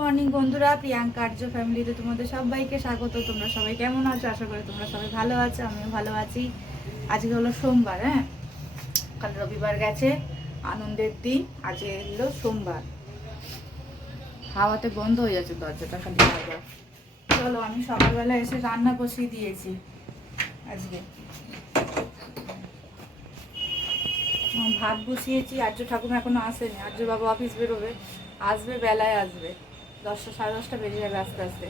Morning বন্ধুরা, প্রিয়াঙ্কা আর্য ফ্যামিলিতে তোমাদের সবাইকে স্বাগত। তোমরা সবাই কেমন আছো? আশা করি তোমরা সবাই ভালো আছো, আমিও ভালো আছি। আজকে হলো সোমবার হ্যাঁ? কাল রবিবার গেছে, আনন্দের দিন, আজকে এলো সোমবার। হাওয়াতে বন্ধ হয়ে যাচ্ছে দরজাটা, খালি চলো, আমি সকালবেলা এসে রান্না বসিয়ে দিয়েছি আজকে। ভাত বসিয়েছি, আর্য ঠাকুমা এখনও আসেনি। আর্য বাবা অফিস বেরোবে, আসবে, বেলায় আসবে। দশটা, সাড়ে দশটা বেজে যাবে আস্তে আস্তে।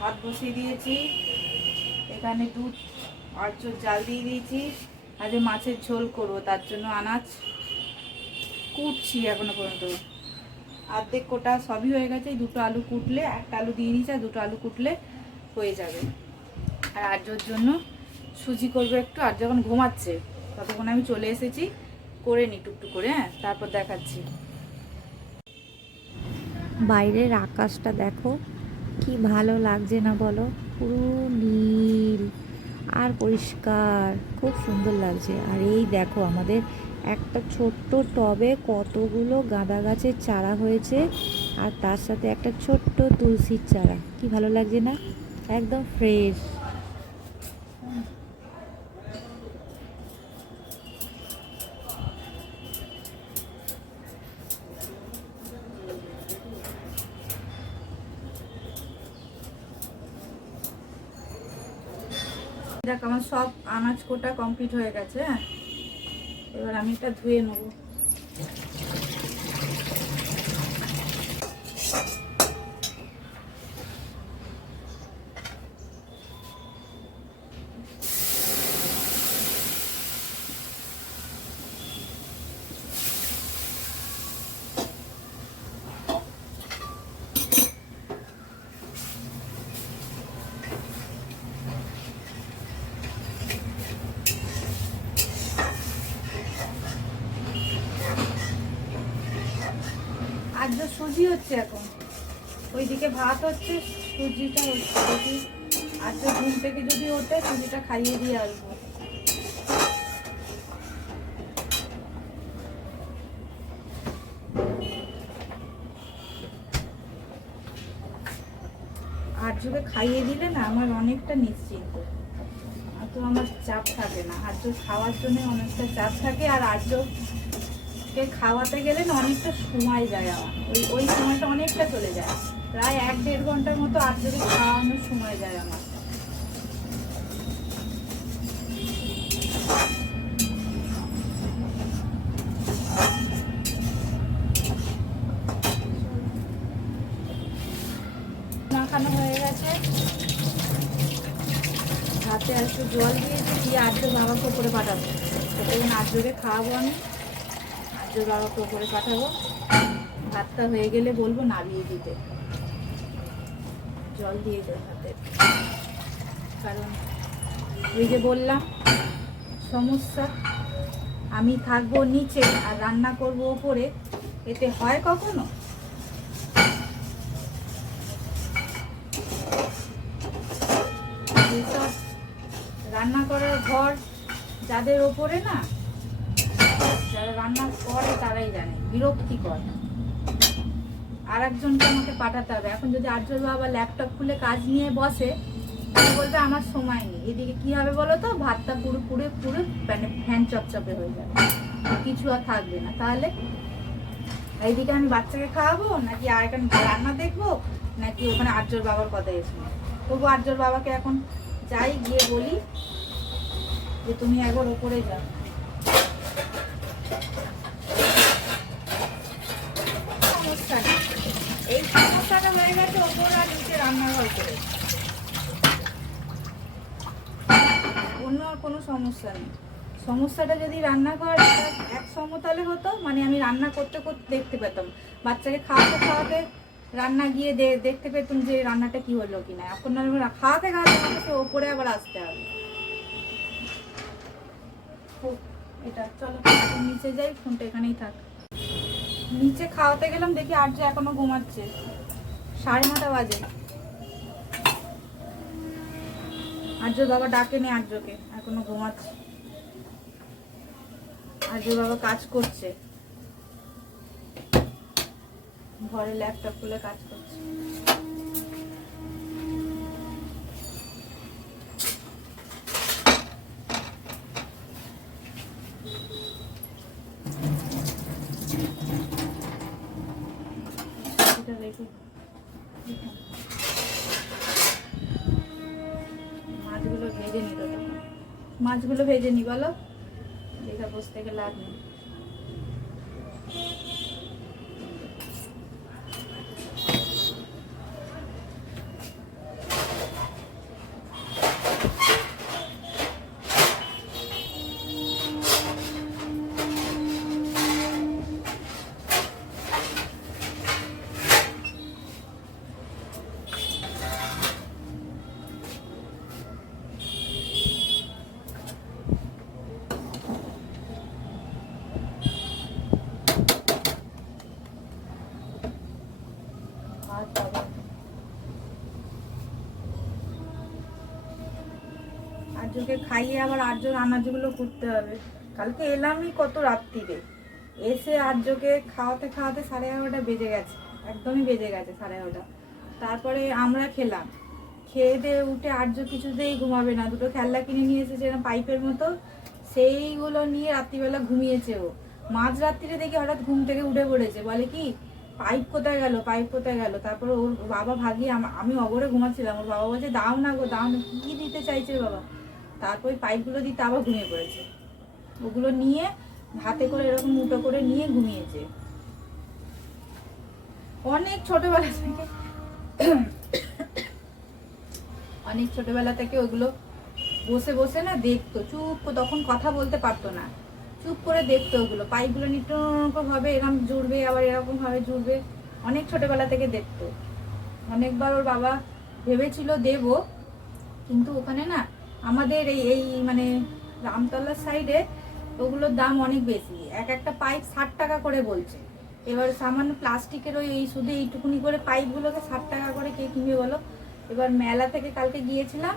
ভাত বসিয়ে দিয়েছি। এখানে দুধ আর্য জাল দিয়ে দিয়েছি। আজকে মাছের ঝোল করব, তার জন্য আনাজ কুটছি এখনও পর্যন্ত। অর্ধেক কোটা সবই হয়ে গেছে দুটো আলু কুটলে, একটা আলু দিয়ে দিয়েছি, আর দুটো আলু কুটলে হয়ে যাবে। আর আর্যর জন্য সুজি করব একটু, আর যখন ঘুমাচ্ছে, ততক্ষণ আমি চলে এসেছি, করে নি টুকটু করে হ্যাঁ তারপর দেখাচ্ছি। বাইরের আকাশটা দেখো, কি ভালো লাগছে না বলো? পুরো নীল আর পরিষ্কার, খুব সুন্দর লাগছে। আর এই দেখো আমাদের একটা ছোট্ট টবে কতগুলো গাঁদা গাছের চারা হয়েছে, আর তার সাথে একটা ছোট্ট তুলসীর চারা। কি ভালো লাগছে না? একদম ফ্রেশ আমার সব আনাজ কোটা কমপ্লিট হয়ে গেছে হ্যাঁ? এবার আমি এটা ধুয়ে নেব আর সুজি হচ্ছে এখন। ওইদিকে ভাত হচ্ছে, সুজিটা হচ্ছে। দেখি আর যা ঘুম থেকে যদি ওঠে, সুজিটা খাইয়ে দিয়ে আসব। আর্যকে খাইয়ে দিলে না আমার অনেকটা নিশ্চিন্ত। আর তো আমার চাপ থাকে না। আর্য খাওয়ার জন্য অনেকটা চাপ থাকে। আর আর্যকে খাওয়াতে গেলে না অনেকটা সময় যায় আমার। ওই ওই সময়টা অনেকটা চলে যায়। প্রায় এক দেড় ঘণ্টার মতো আর্যকে খাওয়ানোর সময় যায় আমার। হয়ে গেছে। হাতে আর একটু জল দিয়েছি দিয়ে আর্য বাবাকে উপরে পাঠাবো। ততক্ষণ আর্যকে খাওয়াবো আমি। আর্য বাবাকে উপরে পাঠাবো। ভাতটা হয়ে গেলে বলব নামিয়ে দিতে। জল দিয়ে দেয় হাতে। কারণ ওই যে বললাম, সমস্যা। আমি থাকব নিচে আর রান্না করব ওপরে এতে হয় কখনো? রান্না করার ঘর যাদের ওপরে না যারা রান্না করে তারাই জানে বিরক্তিকর আর একজনকে আমাকে পাঠাতে হবে। এখন যদি আর্যর বাবা ল্যাপটপ খুলে কাজ নিয়ে বসে বলবে আমার সময় নেই। এদিকে কি হবে বলো তো? ভাতটা পুরো পুরো পুরো মানে ফ্যান চপচপে হয়ে যাবে। কিছু আর থাকবে না। তাহলে এইদিকে আমি বাচ্চাকে খাওয়াবো, নাকি আর এখানে রান্না দেখব, নাকি ওখানে আর্যর বাবার কথা এসে তবু আর্যর বাবাকে এখন যাই গিয়ে বলি যে, তুমি একবার ওপরে যাও সমস্যা নেই এই ওপর আর নিচে রান্নাঘর করে। অন্য আর কোনো সমস্যা নেই। সমস্যাটা যদি রান্নাঘর এক সমতলে হতো মানে আমি রান্না করতে করতে দেখতে পেতাম। বাচ্চাকে খাওয়াতে খাওয়াতে রান্না গিয়ে দেখতে পেতাম যে রান্নাটা কি হলো কিনা এখন আমি খাওয়াতে খাওয়াতে আমাকে ওপরে আবার আসতে হবে। এটা চলো নিচে যাই, ফোনটা এখানেই থাক। নিচে খাওয়াতে গেলাম, দেখি আর্য এখনও ঘুমাচ্ছে। সাড়ে নটা বাজে। আর্য বাবা ডাকেনি আর্যকে, এখনও ঘুমাচ্ছে। আর্য বাবা কাজ করছে। ঘরে ল্যাপটপ খুলে কাজ করছি এটা রেখে মাছগুলো ভেজে নিত মাছগুলো ভেজে নি বলো? দেখা বসতে গেলে আর নেই। পাবো আর্যকে খাইয়ে আবার আর্যর আনাজগুলো করতে হবে। কালকে এলামই কত রাত্রিরে। এসে আর্যকে খাওয়াতে খাওয়াতে সাড়ে এগারোটা বেজে গেছে। একদমই বেজে গেছে সাড়ে এগারোটা। তারপরে আমরা খেলাম। খেয়ে দিয়ে উঠে আর্য কিছুতেই ঘুমাবে না। দুটো খেলনা কিনে নিয়ে এসেছে পাইপের মতো। সেইগুলো নিয়ে রাত্রিবেলা ঘুমিয়েছে ও। মাঝ রাত্রিরে দেখি হঠাৎ ঘুম থেকে উঠে পড়েছে। বলে কি পাইপ কোথায় গেল, পাইপ কোথায় গেল? তারপরে ওর বাবা ভাগি আম- অগরে ঘুমাচ্ছিলাম। ওর বাবা বলছে, দাও না গো, দাও না, কি দিতে চাইছে বাবা? তারপর পাইপগুলো দিতে আবার ঘুমিয়ে পড়েছে। ওগুলো নিয়ে হাতে করে এরকম মুঠো করে নিয়ে ঘুমিয়েছে। অনেক ছোটবেলা থেকে অনেক ছোটবেলা থেকে ওগুলো বসে বসে না দেখতো, চুপ, তখন কথা বলতে পারতো না। চুপ করে দেখতো ওগুলো। পাইপগুলো নিত্য ভাবে এরকম জুড়বে, আবার এরকম ভাবে জুড়বে। অনেক ছোটবেলা থেকে দেখতো। অনেকবার ওর বাবা ভেবেছিল দেব, কিন্তু ওখানে না আমাদের এই এই মানে রামতলার সাইডে ওগুলোর দাম অনেক বেশি। এক একটা পাইপ ষাট টাকা করে বলছে। এবার সামান্য প্লাস্টিকের ওই, এই শুধু এইটুকুনি করে পাইপগুলোকে ষাট টাকা করে কে কিনবে বলো? এবার মেলা থেকে কালকে গিয়েছিলাম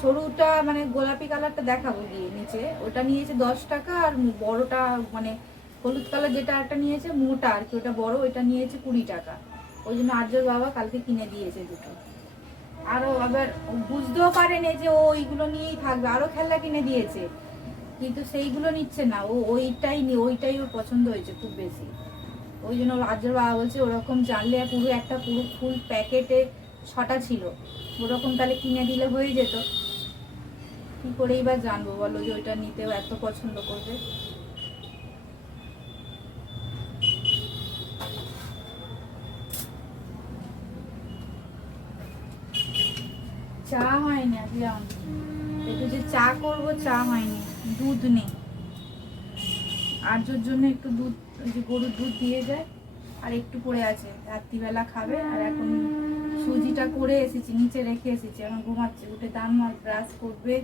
সরুটা মানে গোলাপি কালারটা দেখাবো গিয়ে নিচে। ওটা নিয়েছে দশ টাকা আর বড়টা মানে হলুদ কালার যেটা একটা নিয়েছে মোটা আর কি, ওটা বড়, ওইটা নিয়েছে কুড়ি টাকা। ওই জন্য আর্যর বাবা কালকে কিনে দিয়েছে দুটো। আরও আবার বুঝতেও পারেনি যে ও ওইগুলো নিয়েই থাকবে আরও খেলনা কিনে দিয়েছে। কিন্তু সেইগুলো নিচ্ছে না, ও ওইটাই ওইটাই ওর পছন্দ হয়েছে খুব বেশি। ওই জন্য আর্যর বাবা বলছে, ওরকম জানলে পুরো একটা পুরো ফুল প্যাকেটে ছটা ছিল। ওরকম তাহলে কিনে দিলে হয়ে যেত। কি করেই বা জানব বলো যে ওইটা নিতেও এত পছন্দ করবে? চা হয়নি আজকে। একটু যে চা করব, চা হয়নি। দুধ নেই। আর্যর জন্য একটু দুধ যে গরুর দুধ দিয়ে যায়। আর একটু পড়ে আছে। রাত্রিবেলা খাবে আর এখন সুজিটা করে এসেছি, নিচে রেখে এসেছি। এখন ঘুমাচ্ছি। উঠে দাম মাছ ব্রাশ করবে,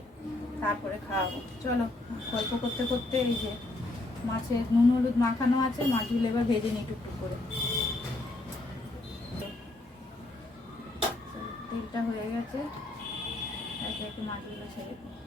তারপরে খাওয়াবো। চলো, গল্প করতে করতে এই যে মাছের নুন, হলুদ মাখানো আছে, মাছগুলো এবার ভেজে নিই টুকটুক করে। তেলটা হয়ে গেছে। একে একে মাছগুলো ছেড়ে দিই।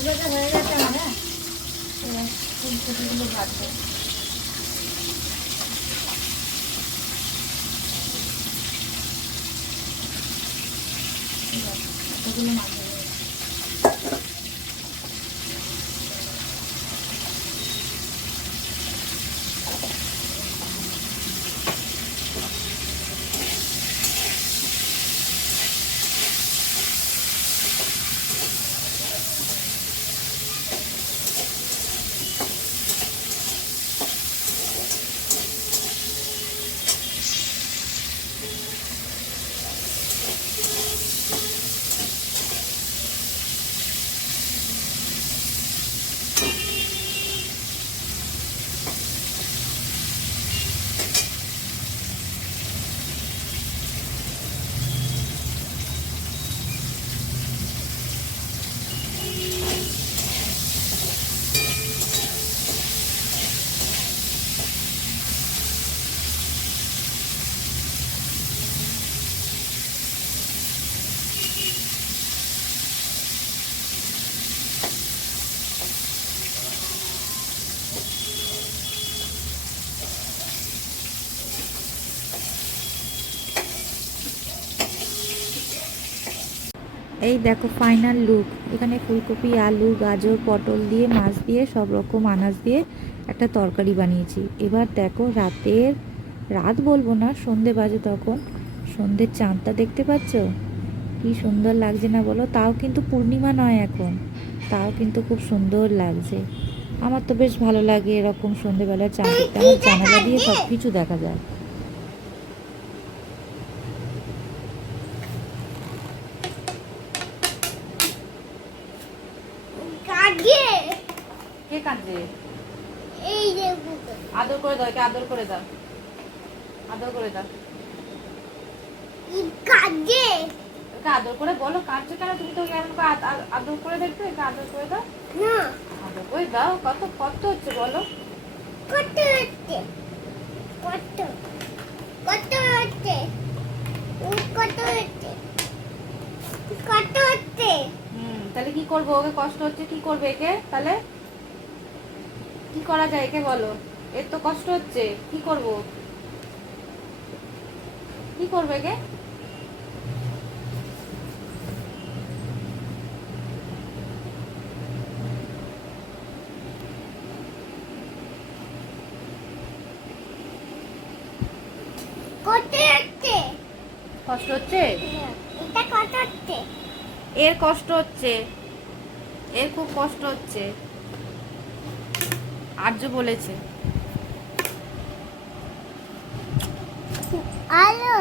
মাছ ভাজা হয়ে গেছে আমার হ্যাঁ? ফুলকপিগুলো ভাজবো। এতগুলো মাছ এই দেখো ফাইনাল লুক এখানে ফুলকপি, আলু, গাজর, পটল দিয়ে, মাছ দিয়ে, সব রকম আনাজ দিয়ে একটা তরকারি বানিয়েছি। এবার দেখো রাতের, রাত বলব না, সন্ধে বাজে তখন। সন্ধ্যের চাঁদটা দেখতে পাচ্ছ? কি সুন্দর লাগছে না বলো? তাও কিন্তু পূর্ণিমা নয় এখন। তাও কিন্তু খুব সুন্দর লাগছে। আমার তো বেশ ভালো লাগে এরকম সন্ধেবেলায় চাঁদ দেখতে আমার জানালা দিয়ে সব কিছু দেখা যায়। কে? কাঁদছে এই যে আদর করে দাও একে আদর করে দাও। আদর করে দাও। এই কাজে আদর করে বলো কাঁদছে কেন? তুমি তো আদ- আদর করে দেখবে আদর করে দাও। না। আদর করে দাও কত কত হচ্ছে বলো। কত হচ্ছে? কত? কত হচ্ছে? কত হচ্ছে? কত হচ্ছে? তাহলে কি করব? ওকে কষ্ট হচ্ছে কি করবে একে? তাহলে? কি করা যায় একে বলো? এর তো কষ্ট হচ্ছে কি করব? কি করবে একে? কষ্ট হচ্ছে। এর কষ্ট হচ্ছে। এর খুব কষ্ট হচ্ছে। আর্য বলেছে। আলো।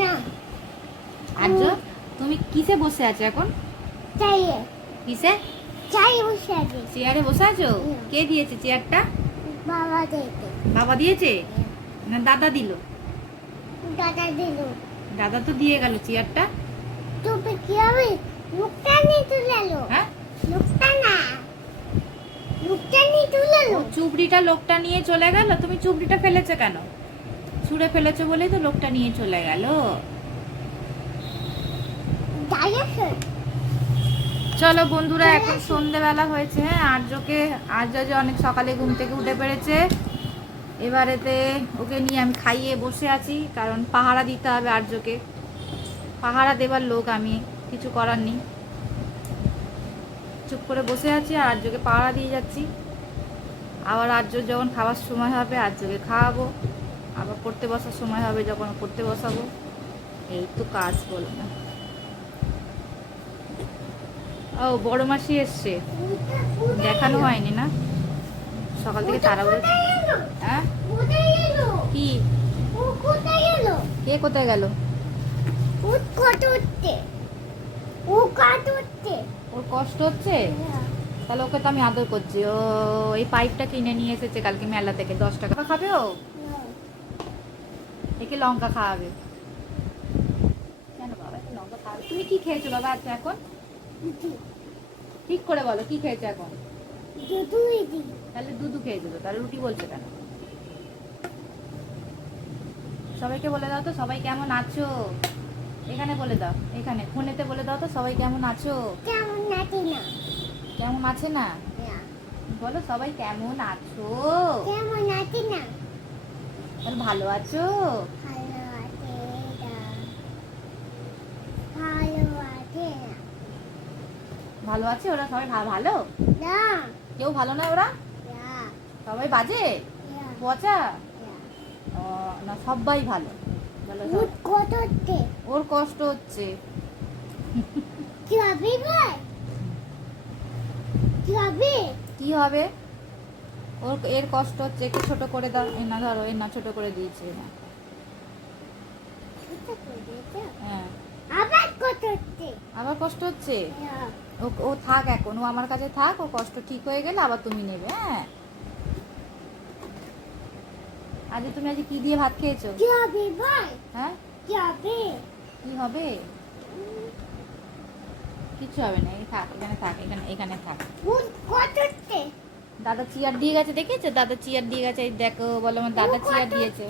না। আর্য তুমি কিসে বসে আছো এখন? চাই কিসে? চাই বসে আছে। চেয়ারে বসে আছো। কে দিয়েছে চেয়ারটা? বাবা দেখতে বাবা দিয়েছে? না দাদা দিল? দাদা দিল। দাদা তো দিয়ে গেল চেয়ারটা। তুমি কি হবে? মুখটা নিয়ে তুলে এলো হ্যাঁ? মুখটা না। মুখটা নিয়ে তুলে এলো চুবড়িটা লোকটা নিয়ে চলে গেল? তুমি চুবড়িটা ফেলেছো কেন? ছুঁড়ে ফেলেছো বলেই তো লোকটা নিয়ে চলে গেল। চলো বন্ধুরা এখন সন্ধেবেলা হয়েছে হ্যাঁ? আর্যকে আর্য যে অনেক সকালে ঘুম থেকে উঠে পেরেছে এবারেতে ওকে নিয়ে আমি খাইয়ে বসে আছি, কারণ পাহারা দিতে হবে আর্যকে। পাহারা দেবার লোক আমি, কিছু করার নেই। চুপ করে বসে আছি আর আর্যকে পাহারা দিয়ে যাচ্ছি। আবার আর্য যখন খাওয়ার সময় হবে, আর্যকে খাওয়াবো। আবার পড়তে বসার সময় হবে, যখন পড়তে বসাবো। এই তো কাজ বলো না। ও, বড় মাসি এসছে। দেখানো হয়নি না? সকাল থেকে তাড়াহুড়ো হ্যাঁ? কি? ও কে কোথায় গেল? ওর কষ্ট হচ্ছে? তাহলে ওকে তো আমি আদর করছি। ও এই পাইপটা কিনে নিয়ে এসেছে কালকে মেলা থেকে। দশ টাকা খাবে ও? একে লঙ্কা খাওয়াবে। কেন বাবা লঙ্কা খাওয়াবে? তুমি কি খেয়েছো বাবা আজকে এখন? ঠিক করে বলো কি খেয়েছো এখন? তাহলে দুধু তো তাহলে রুটি বলছো কেন? সবাইকে বলে দাও তো সবাই কেমন আছো? এখানে বলে দাও এখানে ফোনেতে বলে দাও তো সবাই কেমন আছো? কেমন নাচি না? কেমন আছে না? বলো সবাই কেমন আছো? কেমন না? বলো ভালো আছো? ভালো আছে ভালো আছে ভালো আছে ওরা? সবাই ভালো? না। কেউ ভালো না ওরা? সবাই বাজে? পচা? না সবাই ভালো। ওর কষ্ট হচ্ছে। কি হবে কি হবে? কি হবে? ওর এর কষ্ট হচ্ছে একটু ছোট করে দাও। এ না ধরো এই না ছোট করে দিয়েছে না? হ্যাঁ। আবার কষ্ট হচ্ছে। ও থাক এখন। ও আমার কাছে থাক ও কষ্ট ঠিক হয়ে গেলে আবার তুমি নেবে হ্যাঁ? আজ তুমি আজ কি দিয়ে ভাত খেয়েছো? কি হবে ভাই হ্যাঁ? কি হবে? কি হবে? কিছু হবে না এই থাক এখানে থাক এখানে এখানে থাক। মুখ কত হচ্ছে দাদা চেয়ার দিয়ে গেছে দেখেছ? দাদা চেয়ার দিয়ে গেছে দেখো বলো আমার দাদা চেয়ার দিয়েছে।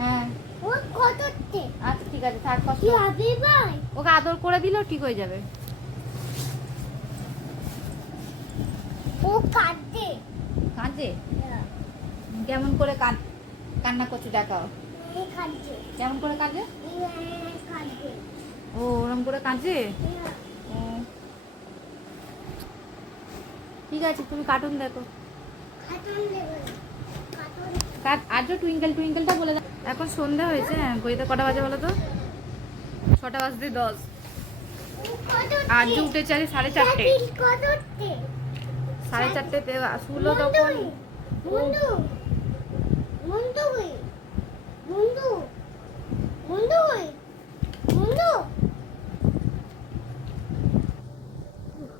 হ্যাঁ। ও কত হচ্ছে আচ্ছা ঠিক আছে থাক কষ্ট। কি হবে ভাই ওকে আদর করে দিলেও ঠিক হয়ে যাবে। ও কাঁদছে কাঁদে? কেমন করে কান কান্না করছ খাচ্ছে কেমন করে খাচ্ছে ও ওরম করে কাজে ও। ঠিক আছে তুমি কার্টুন দেখো। আজও টুইঙ্কেল টুইঙ্কেলটা বলে দাও। এখন সন্ধ্যা হয়েছে হ্যাঁ গইতে কটা বাজে বলো তো? ছটা বাজতে দশ। আজ উঠেছে আজ সাড়ে চারটে। সাড়ে চারটেতে শুলো তখন।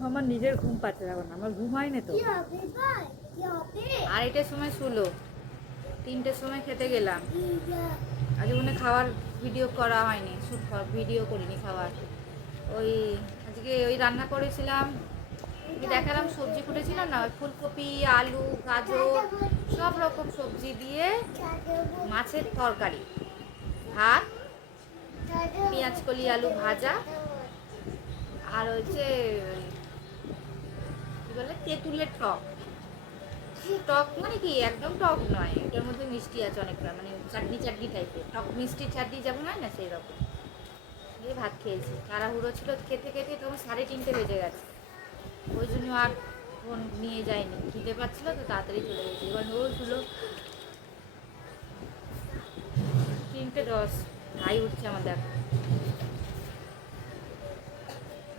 আমার নিজের ঘুম পাচ্ছে এখন আমার ঘুম তো। ভাই? কি হবে? আড়াইটের সময় শুলো তিনটের সময় খেতে গেলাম। ইয়া আজ ওখানে খাওয়ার ভিডিও করা হয়নি শুট ভিডিও করিনি খাওয়ার। ওই আজকে ওই রান্না করেছিলাম আমি দেখালাম সবজি ফুটেছিলাম না, ওই ফুলকপি, আলু, গাজর, সব রকম সবজি দিয়ে মাছের তরকারি। ভাত, পেঁয়াজ কলি, আলু ভাজা, আর হচ্ছে কি বলে, তেঁতুলের টক। টক মানে কি? একদম টক নয়, এটার মধ্যে মিষ্টি আছে অনেকটা মানে চাটনি চাটনি টাইপের। টক মিষ্টি চাটনি যেমন হয় না সেই রকম দিয়ে ভাত খেয়েছি। তাড়াহুড়ো ছিল, খেতে খেতে তখন সাড়ে তিনটে বেজে গেছে। ওই জন্য আর ফোন নিয়ে যায়নি। খিদে পাচ্ছিল তো তাড়াতাড়ি চলে গেছি। এবার ও ছিল তিনটে দশ। ভাই উঠছে আমার দেখো।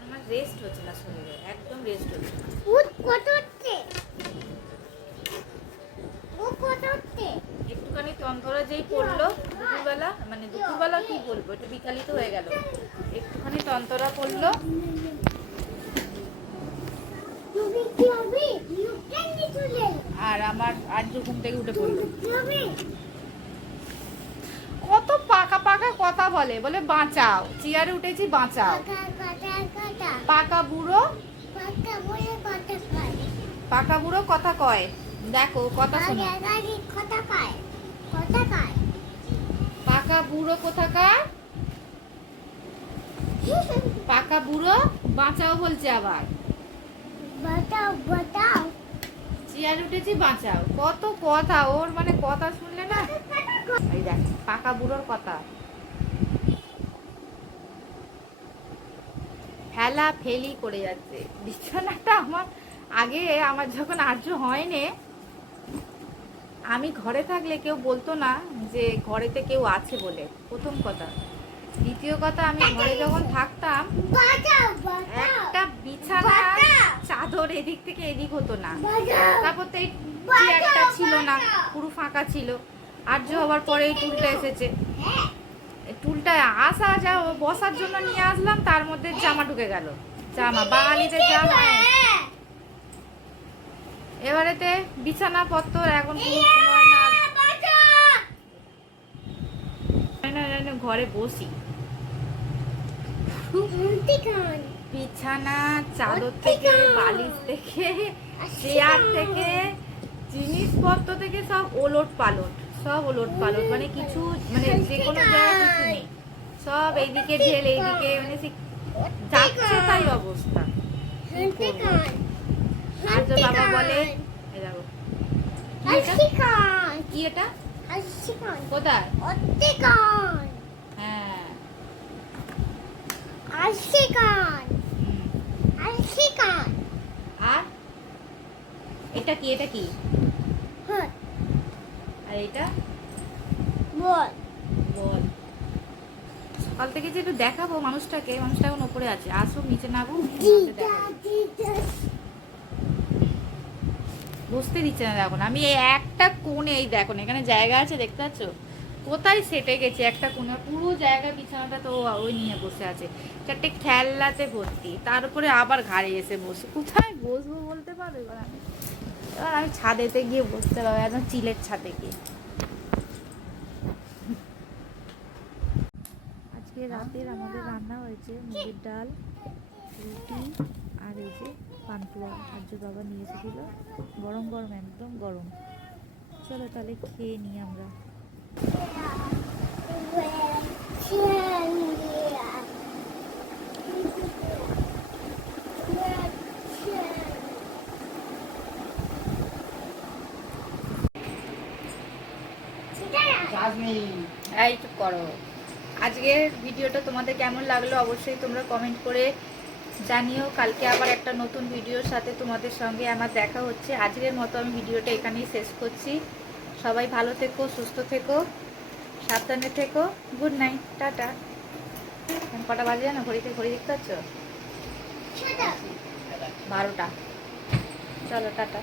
আমার রেস্ট হচ্ছে না শরীরে। একদম রেস্ট হচ্ছে একটুখানি তন্তরা যেই পড়ল দুপুরবেলা মানে দুপুরবেলা কি বলব? একটু বিকালিত হয়ে গেল। একটুখানি তন্তরা পড়ল তুমি কি হবে লুকটা নিয়ে চলে আর আমার আর্য ঘুম থেকে উঠে পড়ল কত পাকা পাকা কথা বলে বলে বাঁচাও। চেয়ারে উঠেছি বাঁচাও। পাকা বুড়ো? পাকা বুড়ো কথা কয়। দেখো কথা শোনো। পাকা বুড়ো কোথাকার পাকা বুড়ো বাঁচাও বলছে আবার। বাতাও বাতাও চেয়ারে উঠেছি, বাঁচাও। কত কথা, ওর মানে কথা শুনলে না? এই দেখ, পাকা বুড়োর কথা। ফেলা ফেলি করে যাচ্ছে। বিছানাটা আমার আগে, আমার যখন আর্য হয়নি, আমি ঘরে থাকলে কেউ বলতো না যে ঘরেতে কেউ আছে বলে। প্রথম কথা। দ্বিতীয় কথা আমি ঘরে যখন থাকতাম একটা বিছানা চাদর এদিক থেকে এদিক হতো না। তারপর তো এই চেয়ারটা ছিল না পুরো ফাঁকা ছিল। আর্য হবার পরে এই টুলটা এসেছে। হ্যাঁ টুলটা আসা যা বসার জন্য নিয়ে আসলাম তার মধ্যে জামা ঢুকে গেল। জামা বাঙালিদের জামা। হ্যাঁ। এবারেতে বিছানা পত্র এখন ঘরে বসি। বিছানা চাদর থেকে বালিশ থেকে চেয়ার থেকে জিনিসপত্র থেকে সব ওলট পালট সব ওলট পালট মানে কিছু মানে যে কোনো জায়গায় কিছু নেই। সব এইদিকে ঢেল এইদিকে মানে যাচ্ছে তাই অবস্থা। আর তো বাবা বলে কি এটা? কোথায়? হ্যাঁ। হাসি কান। হাসি কান আর? এটা কি? এটা কি? হ্যাঁ। আর এটা? বল। বল। সকাল থেকে যে একটু দেখাবো মানুষটাকে মানুষটা এখন উপরে আছে। আসুক নিচে নামো বসতে দিচ্ছে না দেখুন আমি একটা কোণে এই দেখুন এখানে জায়গা আছে দেখতে পাচ্ছ? কোথায় সেটে গেছে? একটা কোণে পুরো জায়গা বিছানাটা তো ওই নিয়ে বসে আছে। চারটে খেলনাতে ভর্তি, তার উপরে আবার ঘাড়ে এসে বসে। কোথায় বসবো বলতে পারবে এবার আমি? এবার আমি ছাদেতে গিয়ে বসতে পারব, একদম চিলের ছাদে গিয়ে। আজকে রাতের আমাদের রান্না হয়েছে মুগের ডাল, রুটি আর এই যে পান্তুয়া। আর্য বাবা নিয়ে এসেছিল। গরম গরম, একদম গরম। চলো তাহলে খেয়ে নিই আমরা! এই চুপ করো। আজকের ভিডিওটা তোমাদের কেমন লাগল অবশ্যই তোমরা কমেন্ট করে জানিও। কালকে আবার একটা নতুন ভিডিওর সাথে তোমাদের সঙ্গে আমার দেখা হচ্ছে। আজকের মতো আমি ভিডিওটা এখানেই শেষ করছি। সবাই ভালো থেকো সুস্থ থেকো সাবধানে থেকো। Good night ta-ta. এখন কটা বাজে জানো? ঘড়িতে ঘড়ি দেখতে পাচ্ছ? বারোটা। চলো টাটা।